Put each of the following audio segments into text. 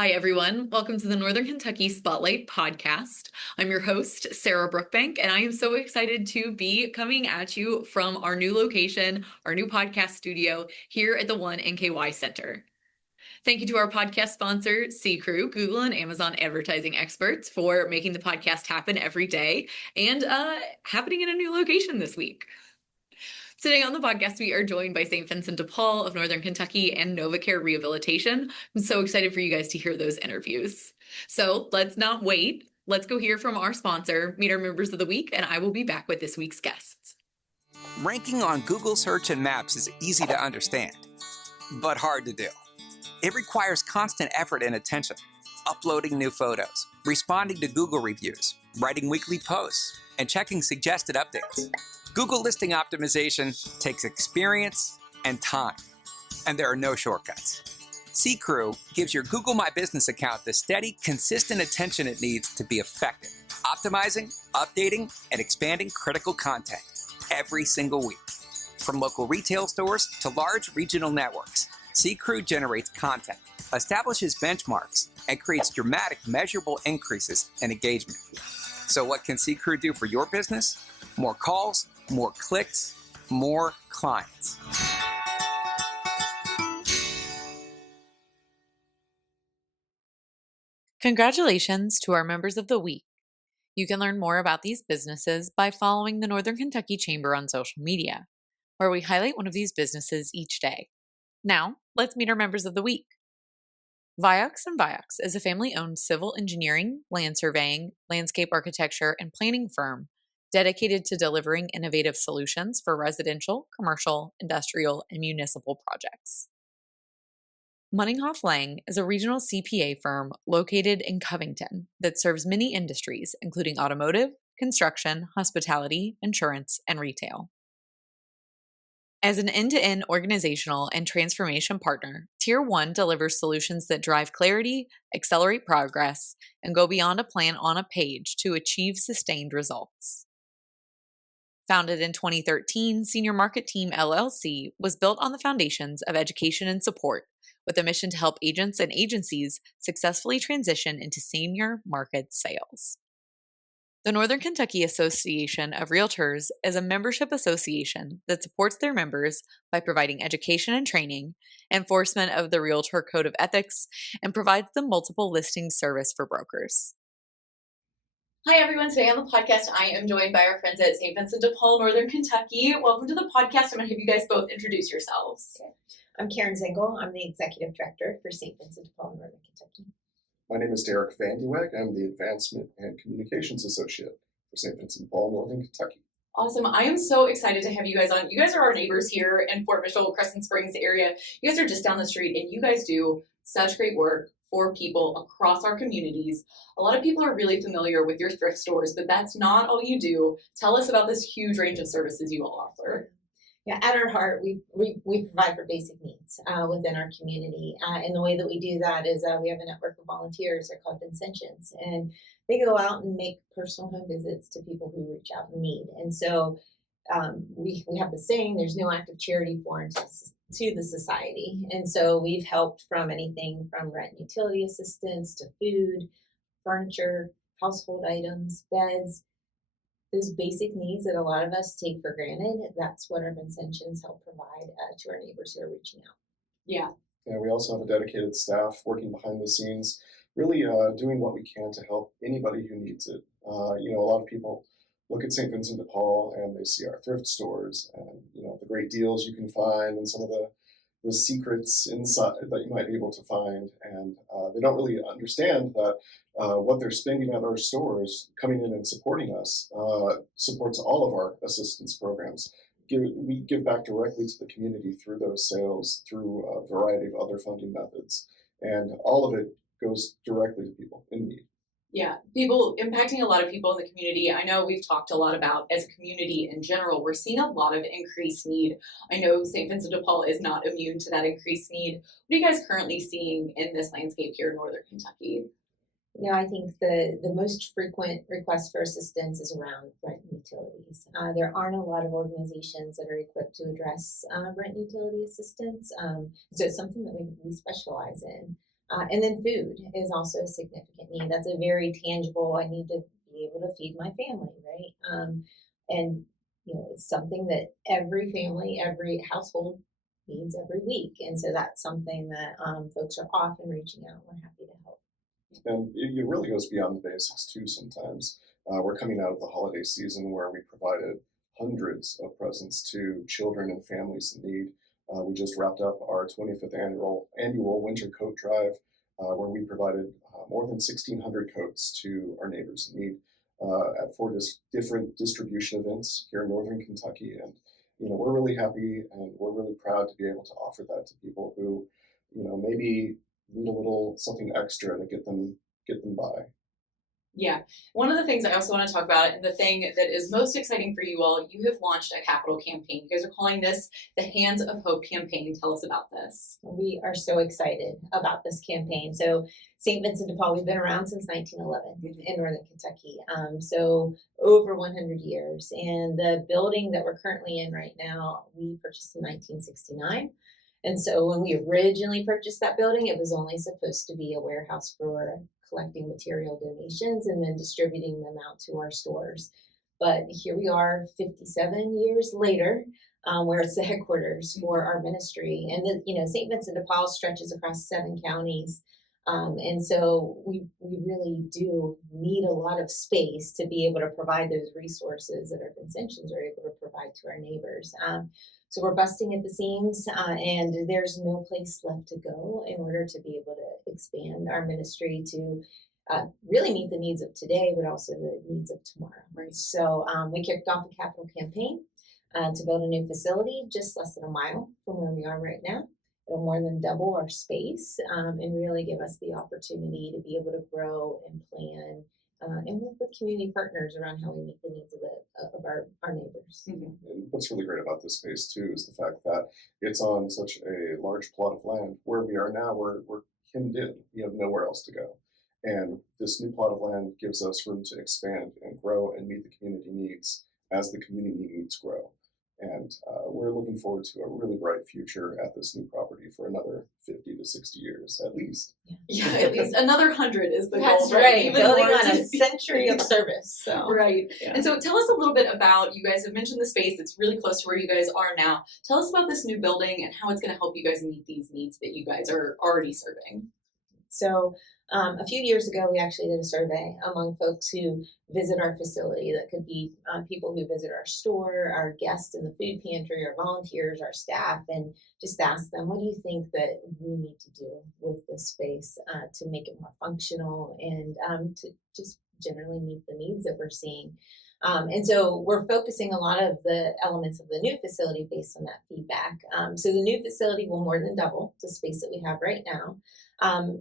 Hi, everyone. Welcome to the Northern Kentucky Spotlight podcast. I'm your host, Sarah Brookbank, and I am so excited to be coming at you from our new location, our new podcast studio here at the One NKY Center. Thank you to our podcast sponsor, CKREU, Google and Amazon advertising experts, for making the podcast happen every day and happening in a new location this week. Today on the podcast, we are joined by St. Vincent de Paul of Northern Kentucky and NovaCare Rehabilitation. I'm so excited for you guys to hear those interviews. So let's not wait. Let's go hear from our sponsor, meet our members of the week, and I will be back with this week's guests. Ranking on Google Search and Maps is easy to understand, but hard to do. It requires constant effort and attention, uploading new photos, responding to Google reviews, writing weekly posts, and checking suggested updates. Google listing optimization takes experience and time, and there are no shortcuts. CKREU gives your Google My Business account the steady, consistent attention it needs to be effective, optimizing, updating, and expanding critical content every single week. From local retail stores to large regional networks, CKREU generates content, establishes benchmarks, and creates dramatic, measurable increases in engagement. So what can CKREU do for your business? More calls, more clicks, more clients. Congratulations to our members of the week. You can learn more about these businesses by following the Northern Kentucky Chamber on social media, where we highlight one of these businesses each day. Now, let's meet our members of the week. Vioxx & Vioxx is a family-owned civil engineering, land surveying, landscape architecture, and planning firm dedicated to delivering innovative solutions for residential, commercial, industrial, and municipal projects. Munninghoff Lang is a regional CPA firm located in Covington that serves many industries, including automotive, construction, hospitality, insurance, and retail. As an end-to-end organizational and transformation partner, Tier 1 delivers solutions that drive clarity, accelerate progress, and go beyond a plan on a page to achieve sustained results. Founded in 2013, Senior Market Team LLC was built on the foundations of education and support, with a mission to help agents and agencies successfully transition into senior market sales. The Northern Kentucky Association of Realtors is a membership association that supports their members by providing education and training, enforcement of the Realtor Code of Ethics, and provides them multiple listing service for brokers. Hi, everyone. Today on the podcast, I am joined by our friends at St. Vincent de Paul, Northern Kentucky. Welcome to the podcast. I'm going to have you guys both introduce yourselves. Okay. I'm Karen Zengel. I'm the Executive Director for St. Vincent de Paul, Northern Kentucky. My name is VandeWeg. I'm the Advancement and Communications Associate for St. Vincent de Paul, Northern Kentucky. Awesome. I am so excited to have you guys on. You guys are our neighbors here in Fort Mitchell, Crescent Springs area. You guys are just down the street, and you guys do such great work for people across our communities. A lot of people are really familiar with your thrift stores, but that's not all you do. Tell us about this huge range of services you all offer. Yeah, at our heart, we provide for basic needs within our community. And the way that we do that is we have a network of volunteers. They're called Vincentians. And they go out and make personal home visits to people who reach out in need. And so we have the saying, there's no act of charity foreign to the society. And so we've helped from anything from rent and utility assistance to food, furniture, household items, beds, those basic needs that a lot of us take for granted. That's what our Vincentians help provide to our neighbors who are reaching out. Yeah. Yeah, we also have a dedicated staff working behind the scenes, really doing what we can to help anybody who needs it. A lot of people look at St. Vincent de Paul and they see our thrift stores and, the great deals you can find and some of the secrets inside that you might be able to find. And they don't really understand that what they're spending at our stores, coming in and supporting us, supports all of our assistance programs. We give back directly to the community through those sales, through a variety of other funding methods. And all of it goes directly to people in need. Yeah, people impacting a lot of people in the community. I know we've talked a lot about, as a community in general, we're seeing a lot of increased need. I know St. Vincent de Paul is not immune to that increased need. What are you guys currently seeing in this landscape here in Northern Kentucky? I think the most frequent request for assistance is around rent and utilities. There aren't a lot of organizations that are equipped to address rent and utility assistance. So it's something that we specialize in. And then food is also a significant need. That's a very tangible, I need to be able to feed my family, right? And, it's something that every family, every household needs every week. And so that's something that folks are often reaching out. We're happy to help. And it really goes beyond the basics too sometimes. We're coming out of the holiday season where we provided hundreds of presents to children and families in need. We just wrapped up our 25th annual winter coat drive, where we provided more than 1,600 coats to our neighbors in need at four different distribution events here in Northern Kentucky. And we're really happy and we're really proud to be able to offer that to people who maybe need a little something extra to get them by. Yeah. One of the things I also want to talk about, and the thing that is most exciting for you all, you have launched a capital campaign. You guys are calling this the Hands of Hope campaign. Tell us about this. We are so excited about this campaign. So St. Vincent de Paul, we've been around since 1911 in Northern Kentucky. So over 100 years. And the building that we're currently in right now, we purchased in 1969. And so when we originally purchased that building, it was only supposed to be a warehouse for collecting material donations and then distributing them out to our stores. But here we are 57 years later, where it's the headquarters for our ministry. And St. Vincent de Paul stretches across 7 counties. And so we really do need a lot of space to be able to provide those resources that our Vincentians are able to provide to our neighbors. So we're busting at the seams, and there's no place left to go in order to be able to expand our ministry to really meet the needs of today, but also the needs of tomorrow. Right. So we kicked off a capital campaign to build a new facility just less than a mile from where we are right now. It'll more than double our space and really give us the opportunity to be able to grow and plan and work with community partners around how we meet the needs of our neighbors. Mm-hmm. And what's really great about this space too is the fact that it's on such a large plot of land. Where we are now, we're hemmed in. We have nowhere else to go. And this new plot of land gives us room to expand and grow and meet the community needs as the community needs grow. And we're looking forward to a really bright future at this new property for another 50 to 60 years, at least. Yeah, at least another 100 is the goal. That's right. Even building more on a century of service. So. Right. Yeah. And so tell us a little bit about, you guys have mentioned the space. It's really close to where you guys are now. Tell us about this new building and how it's going to help you guys meet these needs that you guys are already serving. So a few years ago, we actually did a survey among folks who visit our facility. That could be people who visit our store, our guests in the food pantry, our volunteers, our staff, and just ask them, what do you think that we need to do with this space to make it more functional and to just generally meet the needs that we're seeing. And so we're focusing a lot of the elements of the new facility based on that feedback. So the new facility will more than double the space that we have right now.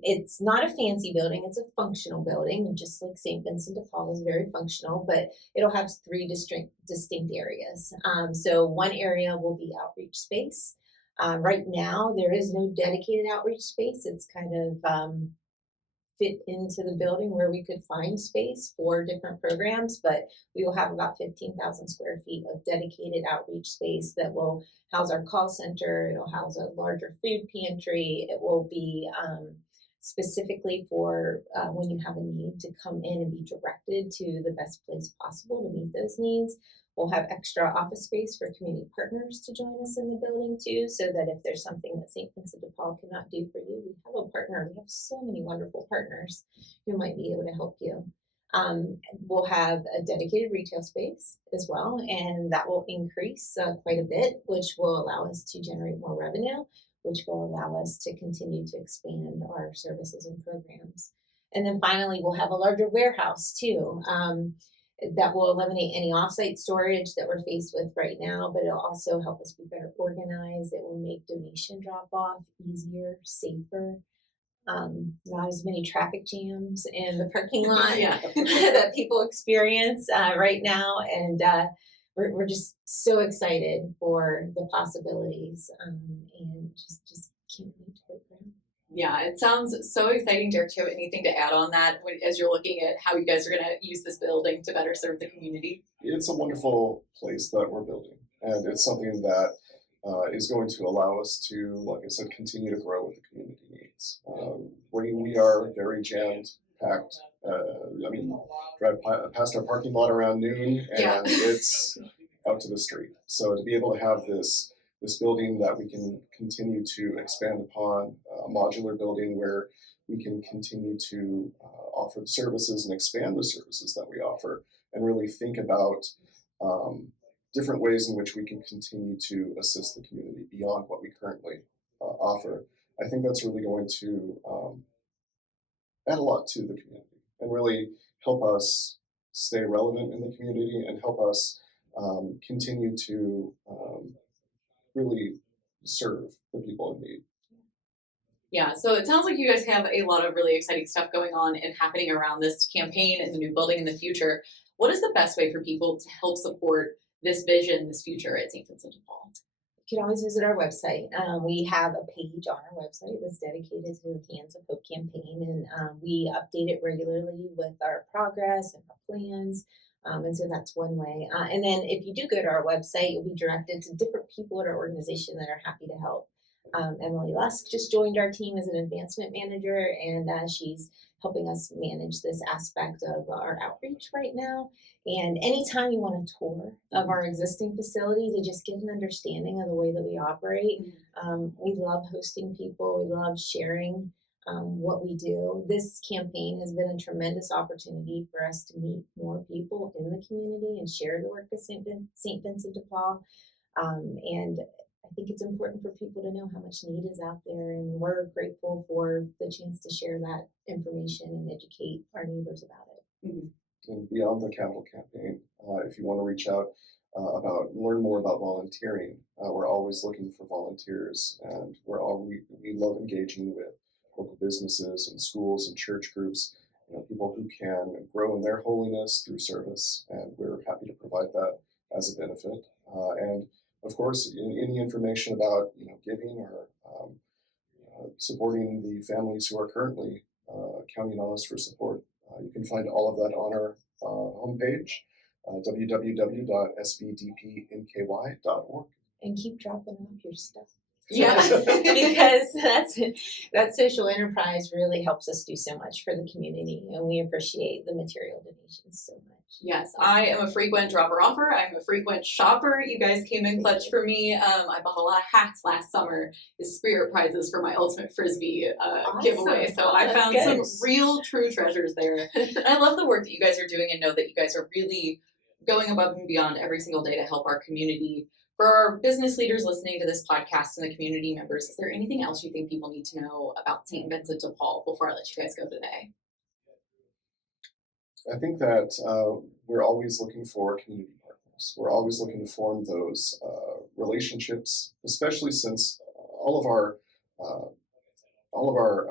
It's not a fancy building, it's a functional building, just like St. Vincent de Paul is very functional, but it'll have 3 distinct areas. So one area will be outreach space. Right now, there is no dedicated outreach space. It's kind of fit into the building where we could find space for different programs, but we will have about 15,000 square feet of dedicated outreach space that will house our call center. It'll house a larger food pantry. It will be specifically for when you have a need to come in and be directed to the best place possible to meet those needs. We'll have extra office space for community partners to join us in the building too, so that if there's something that St. Vincent de Paul cannot do for you, we have a partner. We have so many wonderful partners who might be able to help you. We'll have a dedicated retail space as well, and that will increase quite a bit, which will allow us to generate more revenue, which will allow us to continue to expand our services and programs. And then finally, we'll have a larger warehouse too. That will eliminate any offsite storage that we're faced with right now, but it'll also help us be better organized. It will make donation drop-off easier, safer, not as many traffic jams in the parking lot that people experience right now. And we're just so excited for the possibilities and just can't wait to work there. Yeah, it sounds so exciting. Derek, do you have anything to add on that as you're looking at how you guys are going to use this building to better serve the community? It's a wonderful place that we're building, and it's something that is going to allow us to, like I said, continue to grow what the community needs. locations. We are very jammed packed. Drive past our parking lot around noon, and it's out to the street. So to be able to have this building that we can continue to expand upon, a modular building where we can continue to offer the services and expand the services that we offer, and really think about different ways in which we can continue to assist the community beyond what we currently offer. I think that's really going to add a lot to the community and really help us stay relevant in the community and help us continue to really serve the people in need. Yeah, so it sounds like you guys have a lot of really exciting stuff going on and happening around this campaign and the new building in the future. What is the best way for people to help support this vision, this future at St. Vincent de Paul? You can always visit our website. We have a page on our website that's dedicated to the Hands of Hope campaign, and we update it regularly with our progress and our plans. And so that's one way. And then if you do go to our website, you'll be directed to different people at our organization that are happy to help. Emily Lusk just joined our team as an advancement manager, and she's helping us manage this aspect of our outreach right now. And anytime you want a tour of our existing facility to just get an understanding of the way that we operate, we love hosting people. We love sharing what we do. This campaign has been a tremendous opportunity for us to meet more people in the community and share the work of St. Vincent de Paul. And I think it's important for people to know how much need is out there, and we're grateful for the chance to share that information and educate our neighbors about it. Mm-hmm. And beyond the capital campaign, if you want to reach out learn more about volunteering, we're always looking for volunteers, and we love engaging with local businesses and schools and church groups, people who can grow in their holiness through service, and we're happy to provide that as a benefit. And of course, any information about giving or supporting the families who are currently counting on us for support, you can find all of that on our homepage, www.svdpnky.org. And keep dropping off your stuff. Yeah. Because that social enterprise really helps us do so much for the community, and we appreciate the material donations so much. Yes, I am a frequent dropper-offer. I'm a frequent shopper. You guys came in clutch for me. I bought a lot of hats last summer as spirit prizes for my Ultimate Frisbee giveaway. So I found some real, true treasures there. And I love the work that you guys are doing, and know that you guys are really going above and beyond every single day to help our community. For our business leaders listening to this podcast and the community members, is there anything else you think people need to know about St. Vincent de Paul before I let you guys go today? I think that we're always looking for community partners. We're always looking to form those relationships, especially since all of our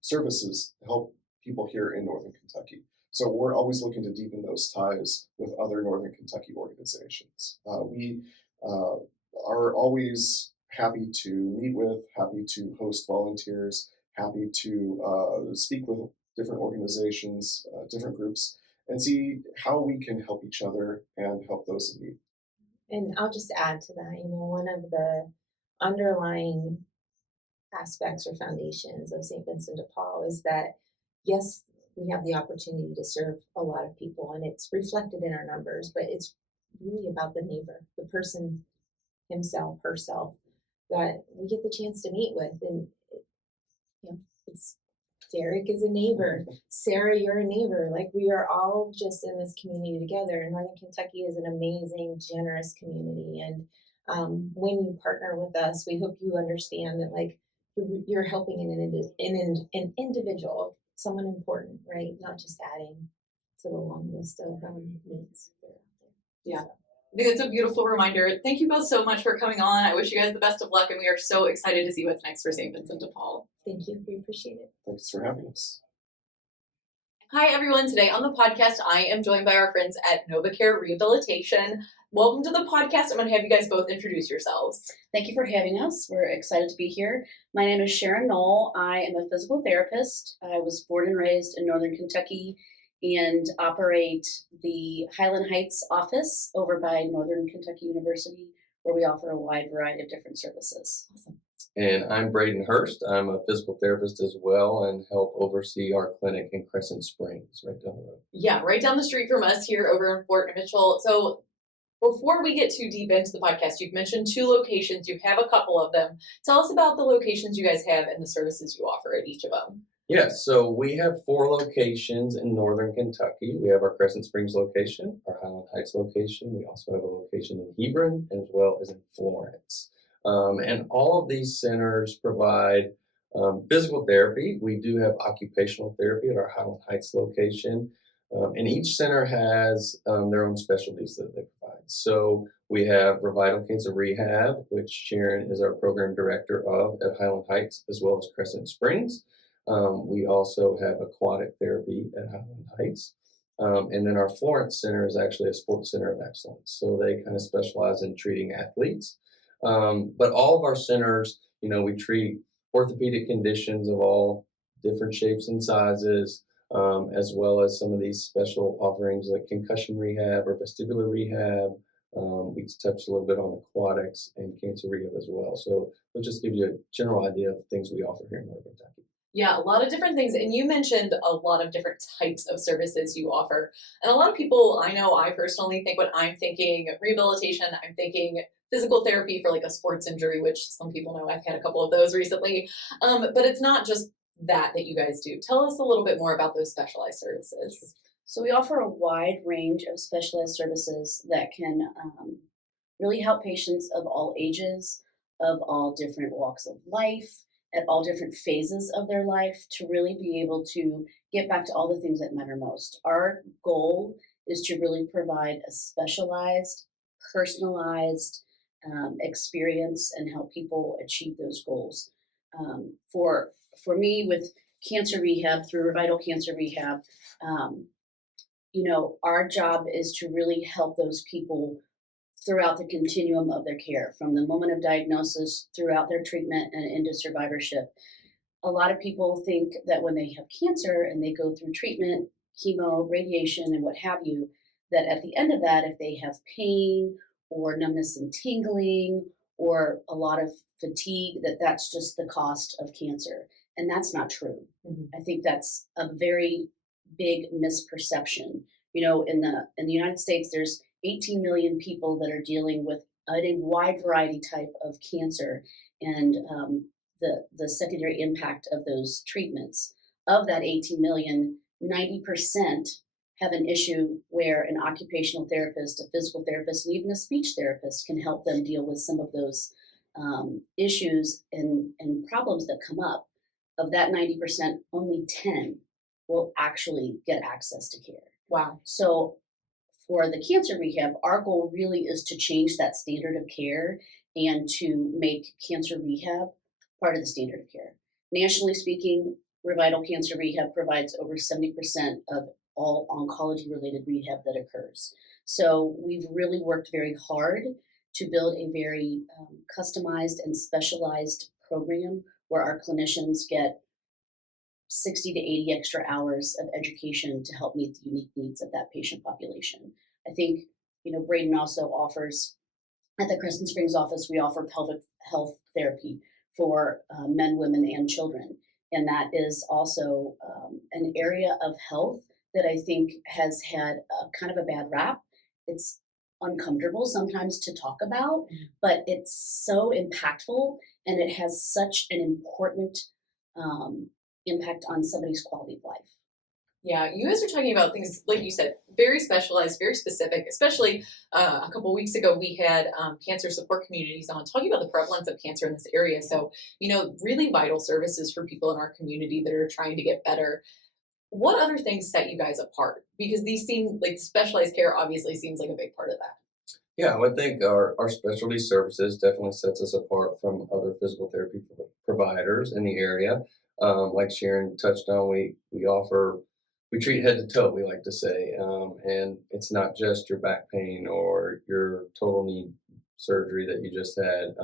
services help people here in Northern Kentucky. So we're always looking to deepen those ties with other Northern Kentucky organizations. We are always happy to meet with, happy to host volunteers, happy to speak with different organizations, different groups, and see how we can help each other and help those in need. And I'll just add to that, one of the underlying aspects or foundations of St. Vincent de Paul is that, yes, we have the opportunity to serve a lot of people, and it's reflected in our numbers, but it's really about the neighbor, the person himself, herself, that we get the chance to meet with. And it's Derek is a neighbor. Sarah, you're a neighbor. Like, we are all just in this community together. And Northern Kentucky is an amazing, generous community. And when you partner with us, we hope you understand that, like, you're helping an individual, someone important, right? Not just adding to the long list of needs. Yeah. I think it's a beautiful reminder. Thank you both so much for coming on. I wish you guys the best of luck, and we are so excited to see what's next for St. Vincent de Paul. Thank you. We appreciate it. Thanks for having us. Hi, everyone. Today on the podcast, I am joined by our friends at NovaCare Rehabilitation. Welcome to the podcast. I'm going to have you guys both introduce yourselves. Thank you for having us. We're excited to be here. My name is Sharon Noll. I am a physical therapist. I was born and raised in Northern Kentucky and operate the Highland Heights office over by Northern Kentucky University, where we offer a wide variety of different services. Awesome. And I'm Braden Hurst. I'm a physical therapist as well and help oversee our clinic in Crescent Springs, right down the road. Yeah, right down the street from us here over in Fort Mitchell. So before we get too deep into the podcast, you've mentioned 2 locations. You have a couple of them. Tell us about the locations you guys have and the services you offer at each of them. Yes, so we have 4 locations in northern Kentucky. We have our Crescent Springs location, our Highland Heights location. We also have a location in Hebron as well as in Florence. And all of these centers provide physical therapy. We do have occupational therapy at our Highland Heights location. And each center has their own specialties that they provide. So we have Revital Cancer Rehab, which Sharon is our program director of at Highland Heights, as well as Crescent Springs. We also have aquatic therapy at Highland Heights. And then our Florence Center is actually a sports center of excellence. So they kind of specialize in treating athletes. But all of our centers, we treat orthopedic conditions of all different shapes and sizes, as well as some of these special offerings like concussion rehab or vestibular rehab. We touched a little bit on aquatics and cancer rehab as well. So we'll just give you a general idea of things we offer here in Northern Kentucky. Yeah, a lot of different things. And you mentioned a lot of different types of services you offer. And a lot of people, I personally think when I'm thinking rehabilitation, I'm thinking physical therapy for like a sports injury, which some people know I've had a couple of those recently. But it's not just that you guys do. Tell us a little bit more about those specialized services. So we offer a wide range of specialized services that can really help patients of all ages, of all different walks of life, at all different phases of their life, to really be able to get back to all the things that matter most. Our goal is to really provide a specialized, personalized experience and help people achieve those goals. For me, with cancer rehab, through Revital Cancer Rehab, our job is to really help those people throughout the continuum of their care, from the moment of diagnosis throughout their treatment and into survivorship. A lot of people think that when they have cancer and they go through treatment, chemo, radiation, and what have you, that at the end of that, if they have pain or numbness and tingling or a lot of fatigue, that's just the cost of cancer. And that's not true. Mm-hmm. I think that's a very big misperception. In the United States, there's 18 million people that are dealing with a wide variety type of cancer and the secondary impact of those treatments. Of that 18 million, 90% have an issue where an occupational therapist, a physical therapist, and even a speech therapist can help them deal with some of those issues and problems that come up. Of that 90%, only 10 will actually get access to care. Wow. So for the cancer rehab, our goal really is to change that standard of care and to make cancer rehab part of the standard of care. Nationally speaking, Revital Cancer Rehab provides over 70% of all oncology-related rehab that occurs. So we've really worked very hard to build a very customized and specialized program where our clinicians get 60 to 80 extra hours of education to help meet the unique needs of that patient population. I think, Braden also offers, at the Crescent Springs office, we offer pelvic health therapy for men, women, and children. And that is also an area of health that I think has had kind of a bad rap. It's uncomfortable sometimes to talk about, but it's so impactful and it has such an important impact on somebody's quality of life. Yeah, you guys are talking about things, like you said, very specialized, very specific, especially a couple of weeks ago, we had cancer support communities on talking about the prevalence of cancer in this area. So, really vital services for people in our community that are trying to get better. What other things set you guys apart? Because these seem like specialized care obviously seems like a big part of that. Yeah, I would think our specialty services definitely sets us apart from other physical therapy providers in the area. Like Sharon touched on, we treat head to toe, we like to say, and it's not just your back pain or your total knee surgery that you just had.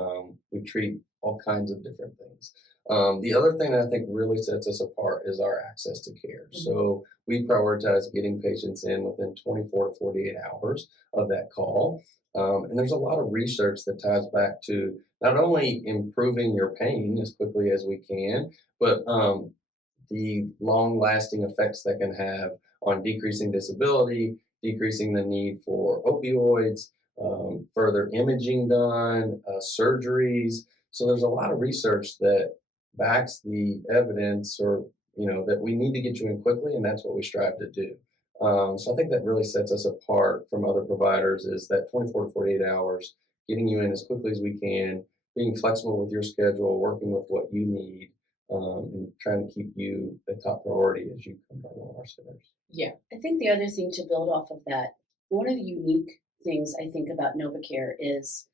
We treat all kinds of different things. The other thing that I think really sets us apart is our access to care. Mm-hmm. So we prioritize getting patients in within 24 to 48 hours of that call. And there's a lot of research that ties back to not only improving your pain as quickly as we can, but the long-lasting effects that can have on decreasing disability, decreasing the need for opioids, further imaging done, surgeries. So there's a lot of research that backs the evidence, or that we need to get you in quickly, and that's what we strive to do. So I think that really sets us apart from other providers, is that 24 to 48 hours, getting you in as quickly as we can, being flexible with your schedule, working with what you need, and trying to keep you a top priority as you come to one of our centers. Yeah. I think the other thing to build off of that, one of the unique things I think about NovaCare is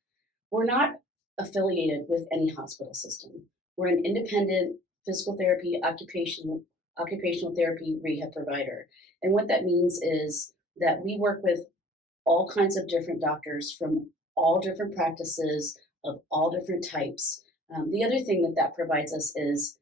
we're not affiliated with any hospital system. We're an independent physical therapy, occupational therapy rehab provider. And what that means is that we work with all kinds of different doctors from all different practices of all different types. The other thing that provides us is,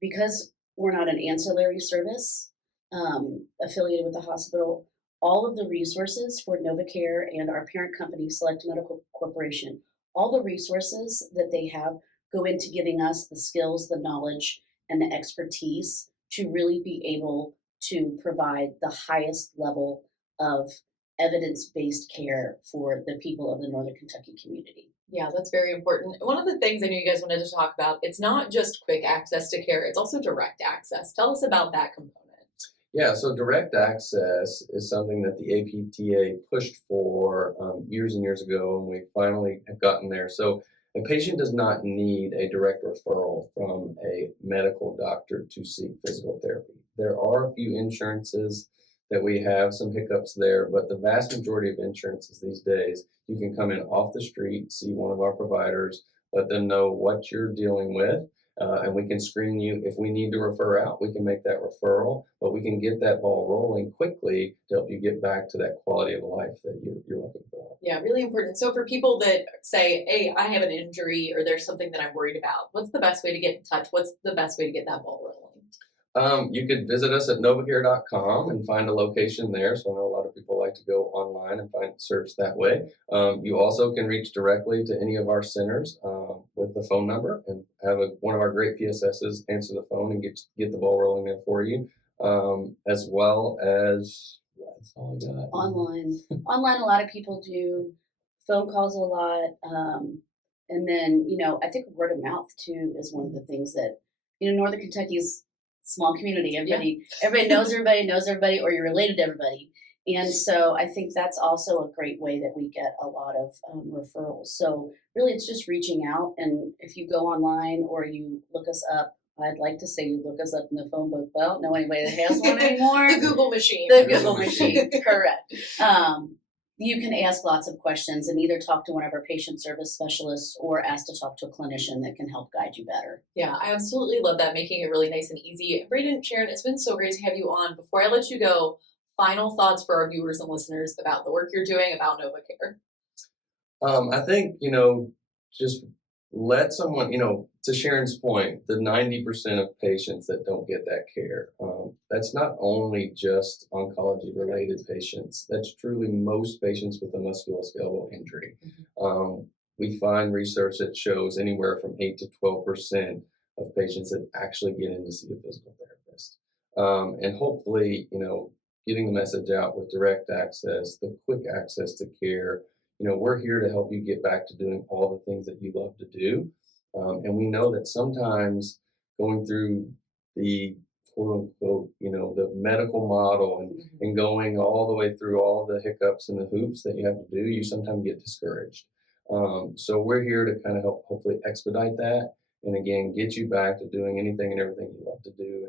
because we're not an ancillary service affiliated with the hospital, all of the resources for NovaCare and our parent company, Select Medical Corporation, all the resources that they have go into giving us the skills, the knowledge, and the expertise to really be able to provide the highest level of evidence-based care for the people of the Northern Kentucky community. Yeah, that's very important. One of the things I know you guys wanted to talk about, it's not just quick access to care, it's also direct access. Tell us about that component. Yeah, so direct access is something that the APTA pushed for years and years ago, and we finally have gotten there. So a patient does not need a direct referral from a medical doctor to seek physical therapy. There are a few insurances that we have some hiccups there, but the vast majority of insurances these days, you can come in off the street, see one of our providers, let them know what you're dealing with, and we can screen you. If we need to refer out, we can make that referral, but we can get that ball rolling quickly to help you get back to that quality of life that you're looking for. Yeah, really important. So for people that say, hey, I have an injury or there's something that I'm worried about, what's the best way to get in touch? What's the best way to get that ball rolling? You could visit us at novacare.com and find a location there. So I know a lot of people like to go online and search that way. You also can reach directly to any of our centers with the phone number and have one of our great PSSs answer the phone and get the ball rolling there for you, as well as, that's all I got. Online, a lot of people do phone calls a lot. And then, I think word of mouth too is one of the things that, Northern Kentucky's small community. Everybody knows everybody, or you're related to everybody. And so I think that's also a great way that we get a lot of referrals. So really it's just reaching out. And if you go online or you look us up, I'd like to say you look us up in the phone book, but I don't know anybody that has one anymore. The Google machine. The Google machine, correct. You can ask lots of questions and either talk to one of our patient service specialists or ask to talk to a clinician that can help guide you better. Yeah, I absolutely love that, making it really nice and easy. Braden, Sharon, it's been so great to have you on. Before I let you go, final thoughts for our viewers and listeners about the work you're doing, about NovaCare. I think, just let someone, to Sharon's point, the 90% of patients that don't get that care, that's not only just oncology related patients, that's truly most patients with a musculoskeletal injury. Mm-hmm. We find research that shows anywhere from 8 to 12% of patients that actually get in to see a physical therapist. And hopefully, getting the message out with direct access, the quick access to care, we're here to help you get back to doing all the things that you love to do. And we know that sometimes going through the quote unquote, the medical model and going all the way through all the hiccups and the hoops that you have to do, you sometimes get discouraged. So we're here to kind of help hopefully expedite that. And again, get you back to doing anything and everything you love to do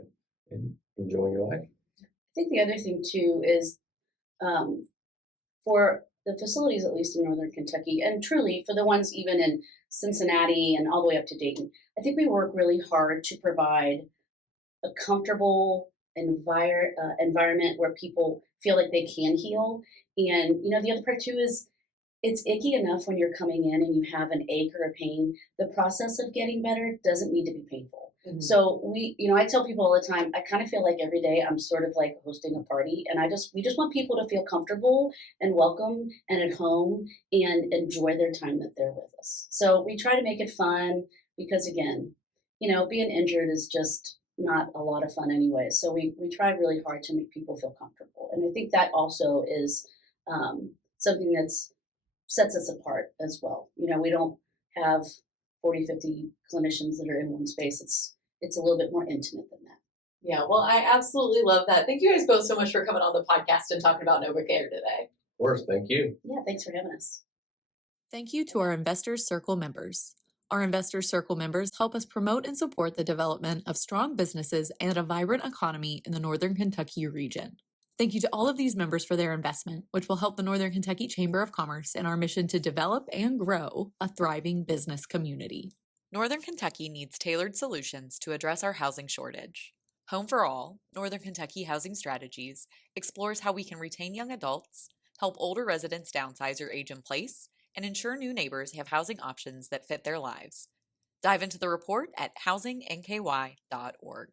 and enjoying your life. I think the other thing too is for the facilities, at least in Northern Kentucky, and truly for the ones even in Cincinnati and all the way up to Dayton, I think we work really hard to provide a comfortable environment where people feel like they can heal. And, the other part too is it's icky enough when you're coming in and you have an ache or a pain. The process of getting better doesn't need to be painful. So I tell people all the time, I kind of feel like every day I'm sort of like hosting a party, and we just want people to feel comfortable and welcome and at home and enjoy their time that they're with us. So we try to make it fun because, again, being injured is just not a lot of fun anyway. So we try really hard to make people feel comfortable. And I think that also is something that sets us apart as well. We don't have 40, 50 clinicians that are in one space. It's a little bit more intimate than that. Yeah, well, I absolutely love that. Thank you guys both so much for coming on the podcast and talking about NovaCare today. Of course, thank you. Yeah, thanks for having us. Thank you to our Investors Circle members. Our Investors Circle members help us promote and support the development of strong businesses and a vibrant economy in the Northern Kentucky region. Thank you to all of these members for their investment, which will help the Northern Kentucky Chamber of Commerce in our mission to develop and grow a thriving business community. Northern Kentucky needs tailored solutions to address our housing shortage. Home for All, Northern Kentucky Housing Strategies, explores how we can retain young adults, help older residents downsize or age in place, and ensure new neighbors have housing options that fit their lives. Dive into the report at housingNKY.org.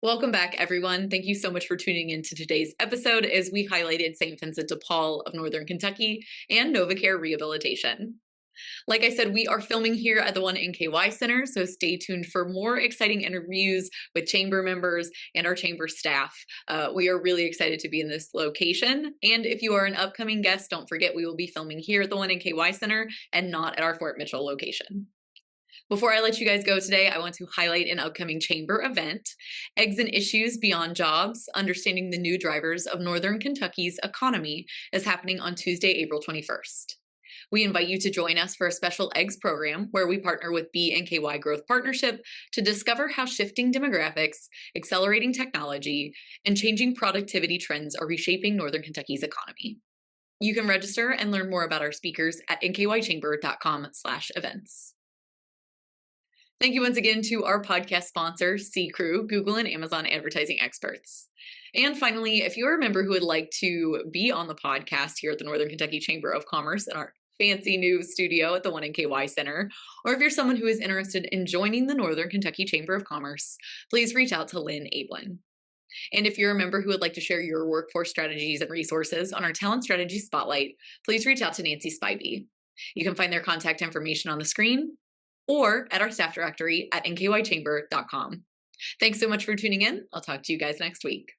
Welcome back, everyone. Thank you so much for tuning in to today's episode as we highlighted St. Vincent de Paul of Northern Kentucky and NovaCare Rehabilitation. Like I said, we are filming here at the One NKY Center, so stay tuned for more exciting interviews with chamber members and our chamber staff. We are really excited to be in this location. And if you are an upcoming guest, don't forget we will be filming here at the One NKY Center and not at our Fort Mitchell location. Before I let you guys go today, I want to highlight an upcoming chamber event, Eggs and Issues Beyond Jobs, Understanding the New Drivers of Northern Kentucky's Economy is happening on Tuesday, April 21st. We invite you to join us for a special eggs program where we partner with BNKY Growth Partnership to discover how shifting demographics, accelerating technology, and changing productivity trends are reshaping Northern Kentucky's economy. You can register and learn more about our speakers at nkychamber.com/events. Thank you once again to our podcast sponsors, CKREU, Google and Amazon advertising experts. And finally, if you're a member who would like to be on the podcast here at the Northern Kentucky Chamber of Commerce in our fancy new studio at the One NKY Center, or if you're someone who is interested in joining the Northern Kentucky Chamber of Commerce, please reach out to Lynn Ablin. And if you're a member who would like to share your workforce strategies and resources on our Talent Strategy Spotlight, please reach out to Nancy Spivey. You can find their contact information on the screen or at our staff directory at nkychamber.com. Thanks so much for tuning in. I'll talk to you guys next week.